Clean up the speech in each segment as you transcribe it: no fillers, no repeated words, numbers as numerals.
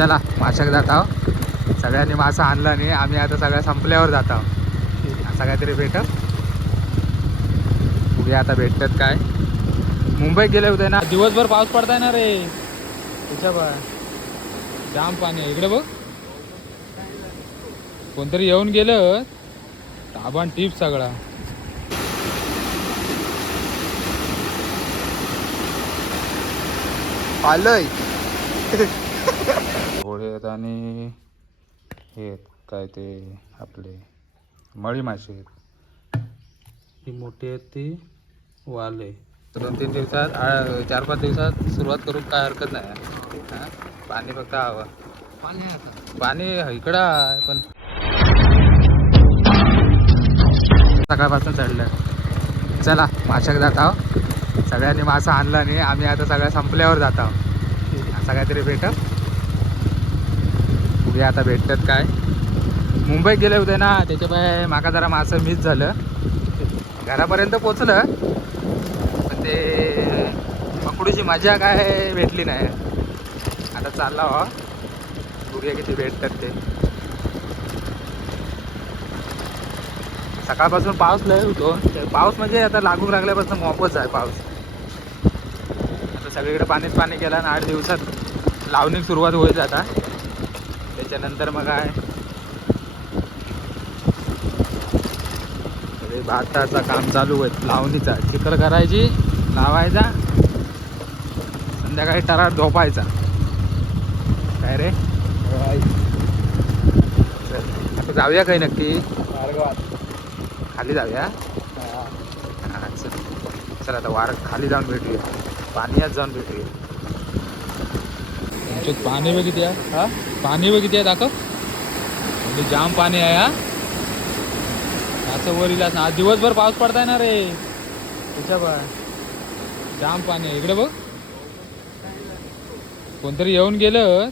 चला माशाक जात आहो. सगळ्यांनी मासा आणला नाही, आम्ही आता सगळ्या संपल्यावर जात आहोत. असं काहीतरी भेटत बघूया आता भेटतात काय. मुंबईत गेले होते ना, दिवसभर पाऊस पडताय ना रे. तुझ्या बा जाम पाणी आहे इकडे बघ. कोणतरी येऊन गेलं ताबण टीप सगळा. आलंय घोडे आहेत आणि हे काय ते आपले मळी मासे आहेत. ही मोठी आहेत ती वाले. 2-3 दिवसात 4-5 दिवसात सुरुवात करू काय हरकत नाही. हा पाणी फक्त हवं. पाणी इकडं आहे पण सकाळपासून चढलं. चला माशाक जात आहो. सगळ्यांनी मासा आणला नाही, आम्ही आता सगळ्या संपल्यावर जात आहोत. असं काहीतरी भेटत बघूया आता भेटतात काय. मुंबईत गेले होते ना, त्याच्यामुळे माका जरा मासं मिस झालं. घरापर्यंत पोचलं पण ते पकडूची मजा काय भेटली नाही. आता चालला हो, बघूया किती भेटतात ते. सकाळपासून पाऊस लय होतो. पाऊस म्हणजे आता लागून लागल्यापासून मोफच आहे पाऊस. आता सगळीकडे पाणीच पाणी केलं आणि 8 दिवसात लावणी सुरुवात होईल आता. त्याच्यानंतर मग काय सगळे भाताचं काम चालू आहे. लावणीचा चिखल करायची, लावायचा, संध्याकाळी टराट झोपायचा. काय रे आता जाऊया काही नक्की खाली जाऊया. हां चल आता वार खाली जाऊन भेटूया, पाण्यात जाऊन भेटूया. तुमच्यात पाणी बघ किती आहे. हा पाणी बघ किती आहे दाखव. म्हणजे जाम पाणी आहे. हा असं वर इलाच ना, आज दिवसभर पाऊस पडताय ना रे. तुझ्या बा जाम पाणी आहे इकडे बघ. कोणतरी येऊन गेलं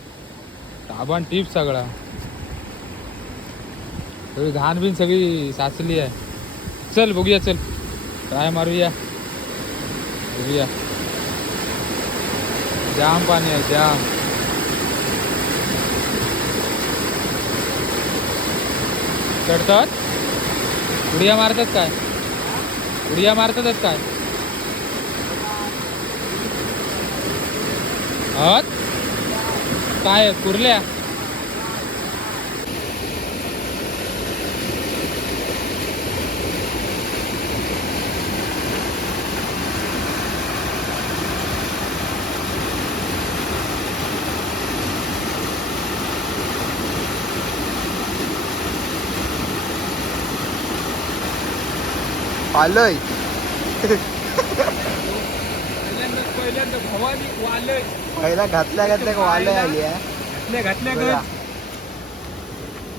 ताबण टीप सगळा. सगळी घाण बिन सगळी साचली आहे. चल बघूया, चल ट्राय मारूया, बघूया. जाम पाणी आहे जाम. चढतात उड्या मारतात काय, उड्या मारतातच काय. काय कुर्ल्या आलंय पहिला घातल्या का वालय आली आहे. घातल्या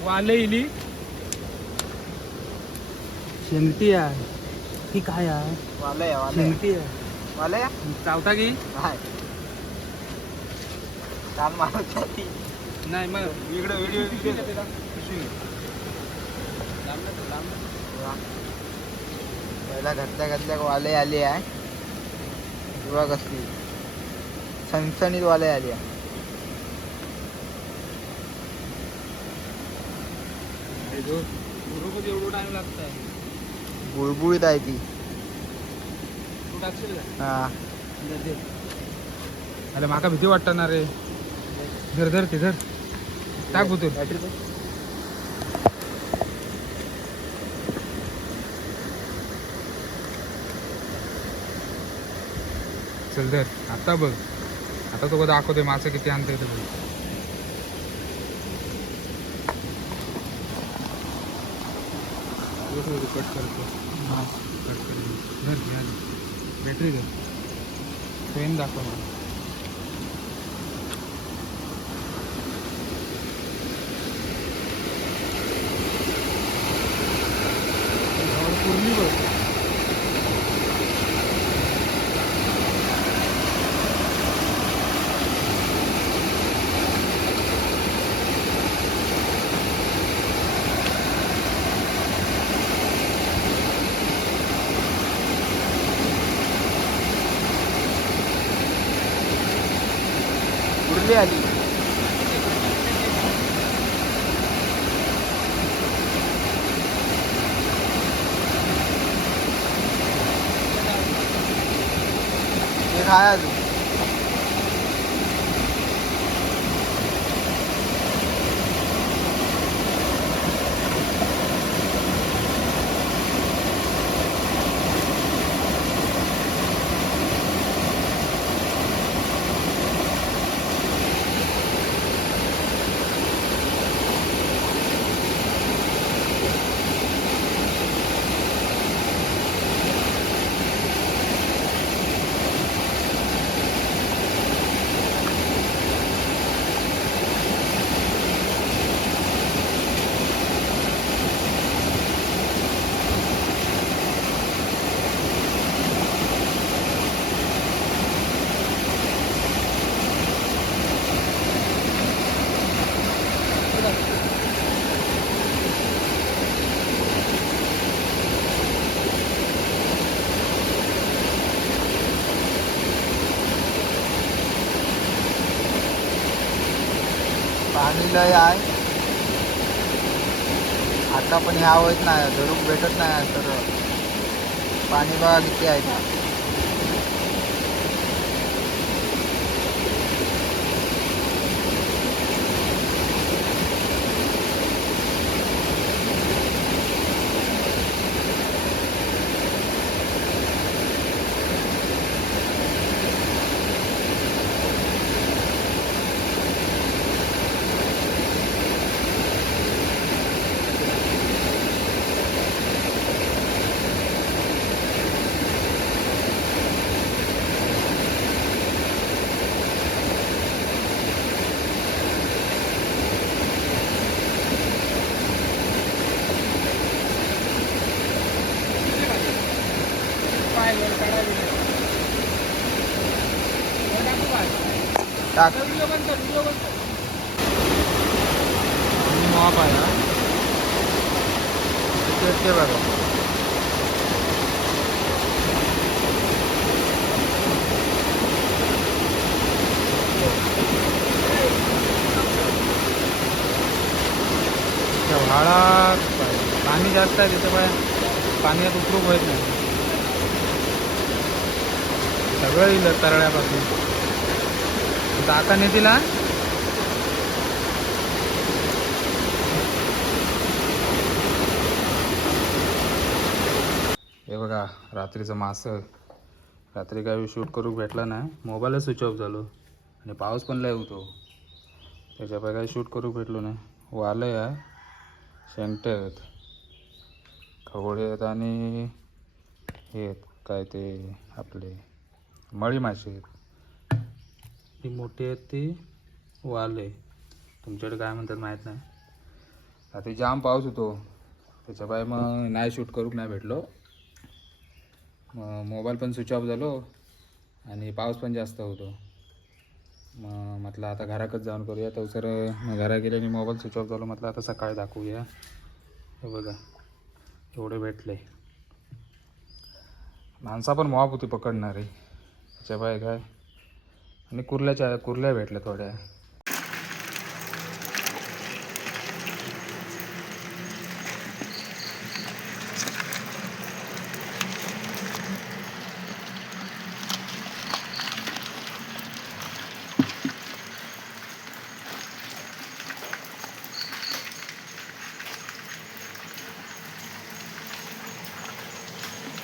वाले इली शेंगटी आहे ही काय आहे. वालय शेंगटी आहे. वालय चावता की काल मारत नाही मग इकडे व्हिडिओ पहिला घातल्या वालय आली आहे. किंवा कसली सणसणीत वालय आली आहे. एवढं टाइम लागत आहे. बुळबुळीत आहे ती. तू टाकशील का. हा अरे माका भीती वाटत ना रे. धर धर ते धर टाक बुतून. चल धर आता बघ. आता तो दाखवतोय मासे किती आणतोय ते बघ. कट करतो. कट कर धर घ्या बॅटरी धर. पेन दाखव मला. पूर्णी बघ. कुर्ली आली. खाय अजून. पाणी लय आहे. आता पण यावंच नाही, धरून भेटत नाही. तर पाणी बघा किती आहे का. टाक. माप आहे ना ते बघा. व्हाळा पाणी जास्त आहे तिथं बाय पाण्यात उतरू होत नाही. सगळं येईल तरळ्यापासून टाका नेतील हा. हे बघा रात्रीचं मासं. रात्री काही शूट करू भेटला नाही, मोबाईलच स्विच ऑफ झालो आणि पाऊस पण लय होतो, त्याच्यामुळे काही शूट करू भेटलो नाही. वालय आहे, शेंगटे आहेत, खवडे आहेत आणि हे आहेत काय ते आपले मळी मासे आहेत. ही मोठी आहेत ती वाले, तुमच्याकडे काय म्हणतात माहीत नाही. रात्री जाम पाऊस होतो, त्याच्यामुळे मग नाही शूट करूक नाही भेटलो. मग मोबाईल पण स्विच ऑफ झालो आणि पाऊस पण जास्त होतो. मग म्हटलं आता घराकच जाऊन करूया. तर सर मग घरा गेले आणि मोबाईल स्विच ऑफ झालो. म्हटलं आता सकाळी दाखवूया. हे बघा एवढे भेटले. माणसा पण मॉप होती पकडणारी, त्याच्यामुळे काय. आणि कुर्ल्या भेटल्या थोड्या.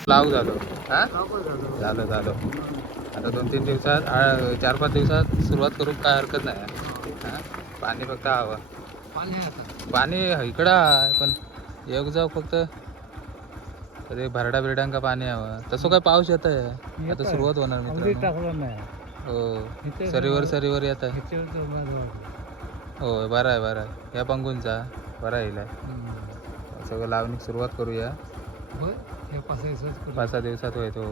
लाव झालो हा, झालं आता 2-3 दिवसात 4-5 दिवसात सुरुवात करू, काय हरकत नाही. हां पाणी फक्त हवं. पाणी इकडं आहे पण येऊ जाऊ फक्त कधी भरडा बिरडांका पाणी हवं. तसं काय पाऊस येत आहे आता, सुरुवात होणार मित्रांनो. हो सरीवर येत आहे. हो बरं आहे या पंगूनचा बरा येईल. सगळं लावणी सुरुवात करूया. 5-6 दिवसात होय तो.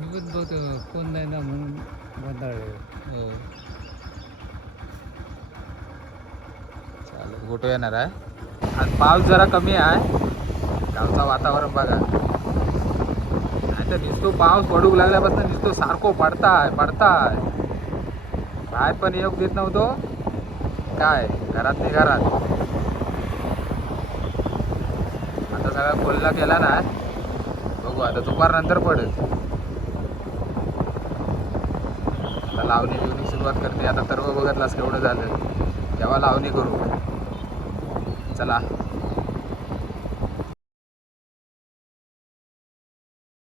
मी पण बघतो कोण नाही ना म्हणून हो चालेल, कुठं येणार आहे. आणि पाऊस जरा कमी आहे, गावचा वातावरण बघा. नाही तर दिसतो पाऊस पडूक लागल्यापासून दिसतो सारखं पडताय बाहेर पण येऊ देत नव्हतो काय, घरात नाही घरात. आता सगळा कोल्हा केला ना, बघू आता दुपारनंतर पडेल. लावणी बिवणी सुरुवात करते. आता सर्व बघितलास केवढं झालं, तेव्हा लावणी करू. चला